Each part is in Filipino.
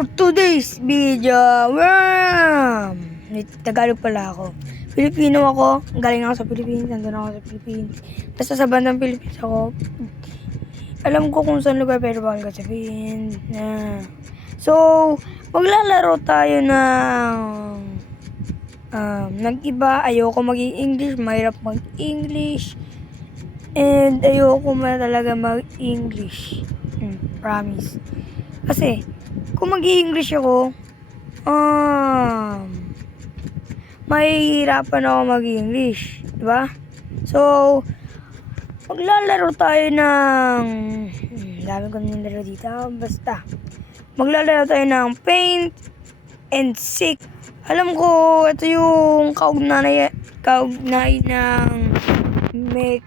For today's video, Tagalog pala ako. Filipino ako, galing ako sa Philippines, nandun ako sa Philippines. Basta sa bandang Philippines ako. Alam ko kung saan lugar pero bawal ko sabihin. So, maglalaro tayo nag-iba. Ayoko mag-English, mahirap mag-English. And ayoko talaga mag-English. Promise. Kasi, kung mag-English ako, mahihirapan ako mag-English. Diba? So, maglalaro tayo ng... dami ko nilaro dito. Basta. Maglalaro tayo ng paint and seek. Alam ko, ito yung kaugnay ng make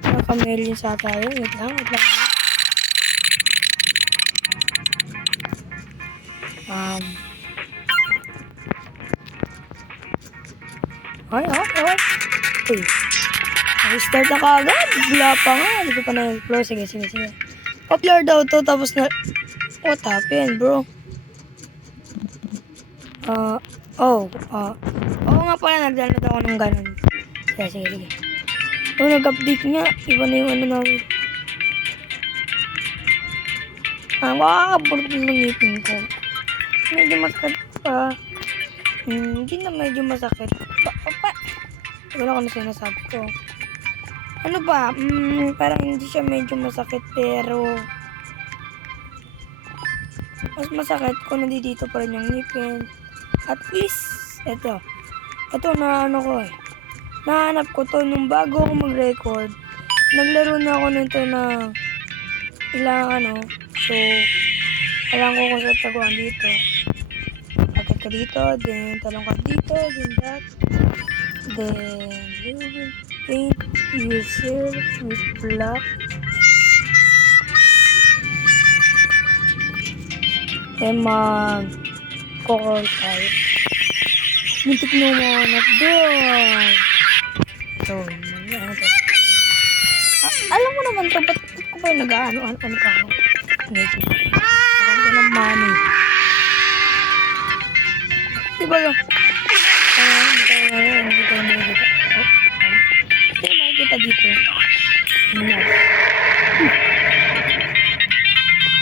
na chameleon sa tayo. Wait lang. Ay. Start na kagad. Bula pa nga. Hindi ko pa na-explore. Sige. Popular daw to. Tapos na... What happened, bro? Oo nga pala. Nag-download ako ng ganun. Sige. Nag-update nga. Iba na yung ano namin. Makakabulot ng ngipin ko. Medyo masakit pa. Hindi na medyo masakit. Wala ko na sinasabi ko. Ano ba? Parang hindi siya medyo masakit pero mas masakit kung nandito pa rin yung ngipin. At least, ito na ano ko eh. Nahanap ko to nung bago ako mag-record. Naglaro na ako nito na ilang So, alam ko kung saan taguan dito. Agad ka dito, then talong ka dito, then that. Then, you will paint yourself with black. Then, mag-color tayo. Muntik na umanap doon. So, alam mo naman ito, ba't ko ba yung nag-ano pa ako? Medyo. Akong ka ng money. Diba yun? Hindi tayo nakikita. Hindi tayo nakikita dito.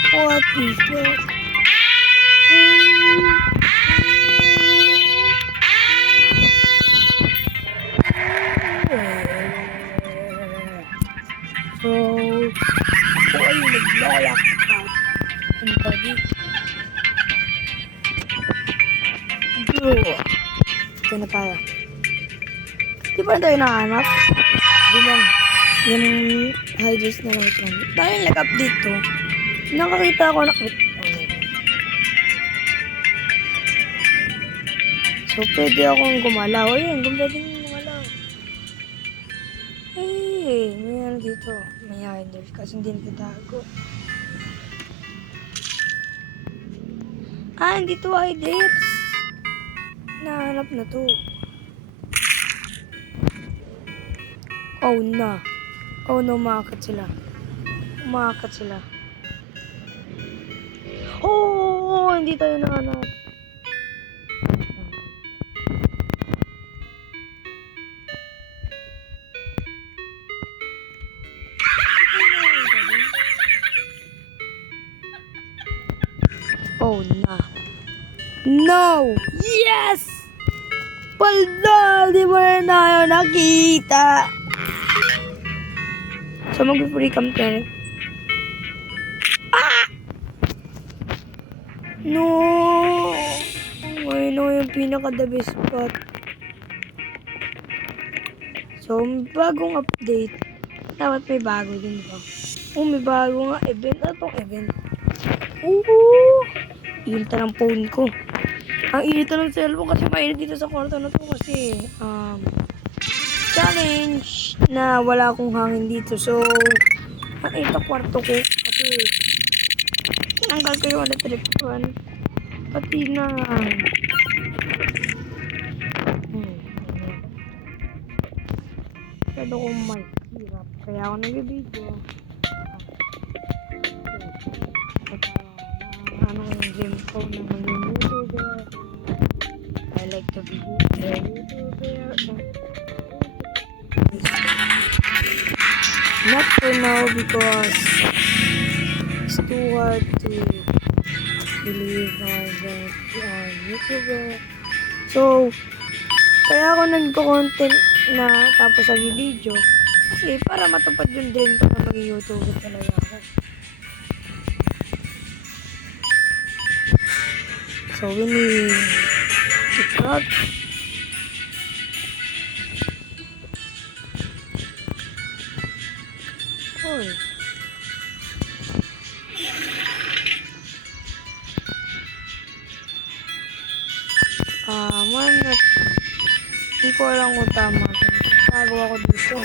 What is that? So, ako ay naglalakad. Ang bagi. Ito na tayo. Di ba tayo nahanap? Di ba? Yung hydros na lang ito. Dahil nag-update to, nakakita ko na... So, pwede akong gumalaw. Ayun, pwede gumalaw. Hey, may ano dito. May hydros kasi hindi nagtatago. Hindi to hydros. Nahanap na to. Oh no, umaakit sila. Oh, hindi tayo nahanap. Oh no! Yes! Palda! Di mo na tayo nakita! So, mag-free cam tayo. No! No, yung pinaka-the best spot. So, bagong update. Dapat may bago din ba? May bago nga event. Itong event. Init ng phone ko. Ang init ng cellphone kasi mainit dito sa kwarto na to kasi challenge na wala akong hangin dito. So, ito kwarto ko kasi tinanggal ko yung electric fan. Pati na masyado kong mahirap. Kaya ako nag-video. Ano yung game ko na like to be a YouTuber. Not for now because it's too hard to believe na I'm going to be a YouTuber. So, kaya ako nagko-content na tapos video kasi para matupad yung dream ko na maging YouTuber talaga ako. So, we need to crouch. Hoy. Hindi ko alam kung tama. Bago ako dito.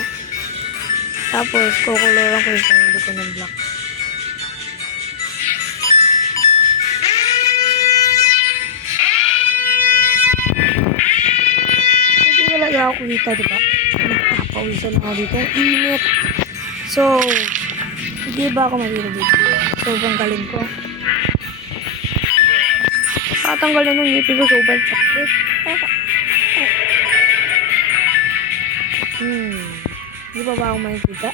Tapos, kukuluran ko yung sarili ko ng black. Hindi talaga ako kita, diba? Nagpapawisan ako dito. Init. So, hindi ba ako mahirap dito? Sobrang galing ko. Tatanggalin ng ngipin ko, sobrang sakit. Hindi pa ba ako makikita?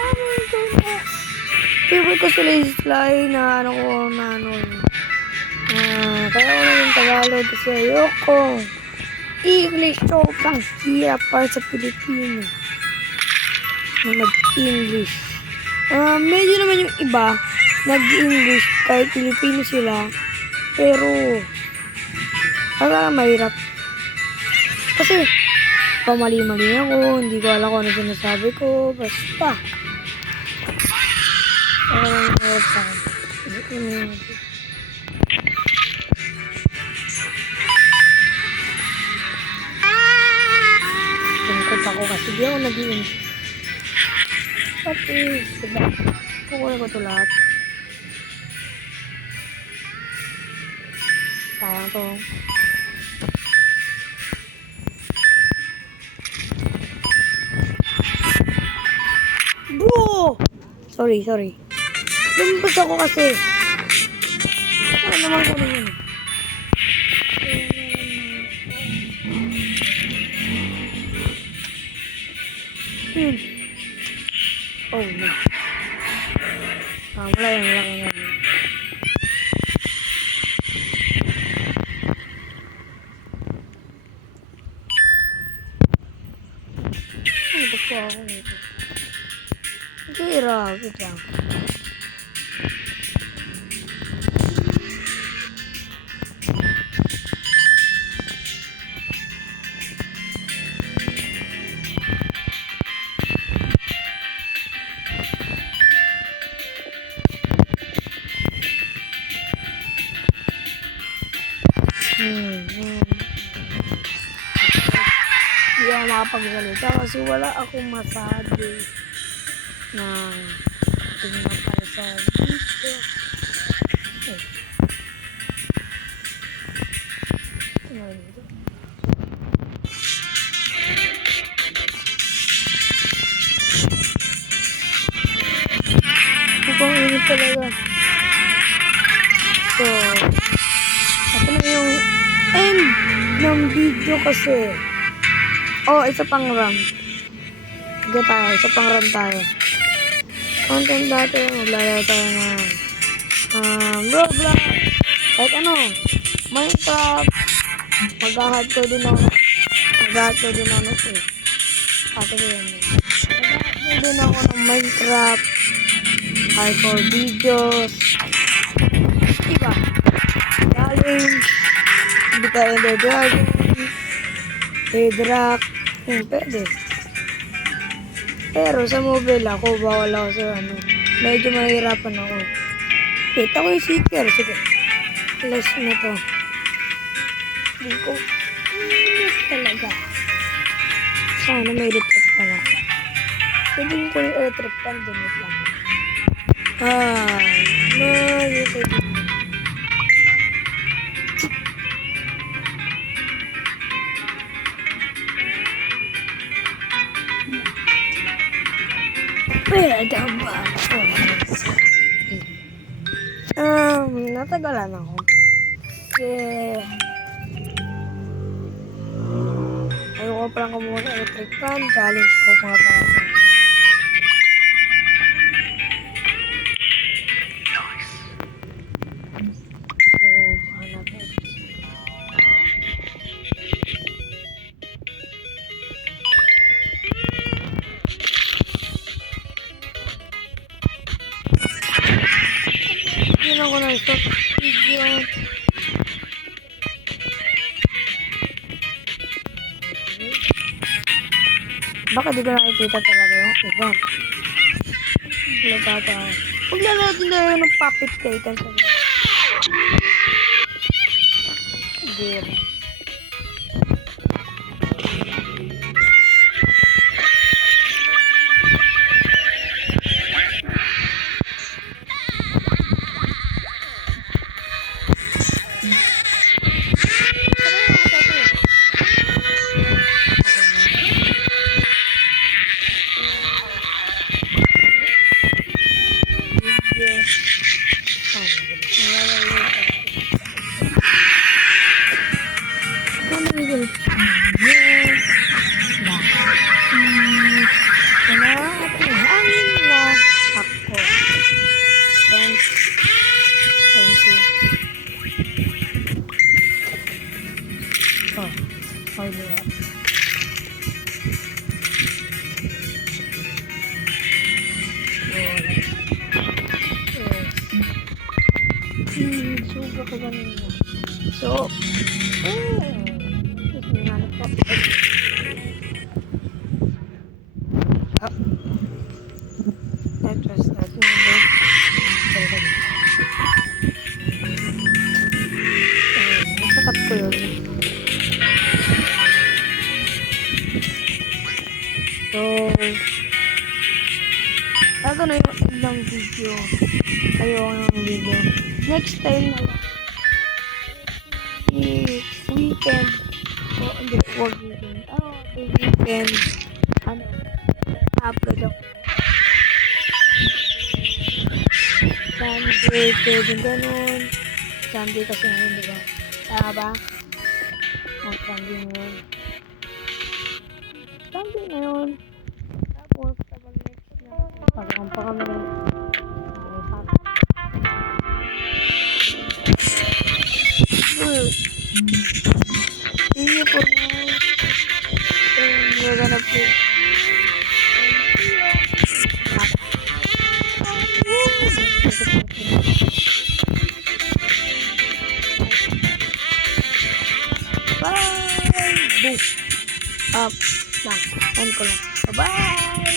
Oh my goodness. Favorite ko sila yung slide na kaya ko na yung Tagalog kasi ayoko. English, sobrang hirap para sa Pilipino. Mag-English. Medyo naman yung iba, nag-English kahit Pilipino sila. Pero, mahirap. Kasi, pamali-mali ako, hindi ko alam kung ano sinasabi ko, basta. Tungkot ako kasi di ako nag-iin. Pati, diba? Kukunin ko ito lahat. Sayang to. Bro! Sorry. Lumabas ako kasi. Ano naman ko na yun? Oh no. Wala yan. Ano po ako nito? Kira, wait lang. Hindi ako makapagsalita kasi wala akong masabi na tingnan para sa dito. Mukhang init talaga. So, ito na yung end ng video kasi. Isa pang RAM. Isa pang RAM tayo. Content natin, maglalaro tayo ng Roblox, kahit ano, Minecraft, mag-ahad ko din ako ng Minecraft, hardcore videos, diba? Challenge, hindi tayo Ender Dragon, Bedrock, pwede. Pero sa mobile ako, bawal ako sa medyo mahirapan ako. Kita ko yung seeker, sige. Plus na to. Hindi ko, talaga. Sana may retrip pa na. Pwede ko yung retrip pa, dunit lang. YouTube. Natagalan ako. pala kumuha ng electric fan. Challenge ko mga pala. So, hanap mo. Yun ako na stop video. Baka di ko nakikita talaga yung iba. Wala pa pa. Maglalaro din na yun ng puppet titan sa mga. Gira. So, that was not nasakat ko yun. So, bago na yung end ng video. Ayoko ng video. Next time na lang. Weekend. Oh, hindi. Wag weekend. Oh, the weekend. Ano? Upload ako. Sunday, pwedeng ganun. Sunday kasi ngayon, di ba? Tama ba? Oh, Sunday ngayon. Sunday ngayon. Tapos, sabag next na. Pagkakang pa kami. See you for now. And we're gonna play. Bye! Boom! Up! Lang. End ko lang. Bye-bye!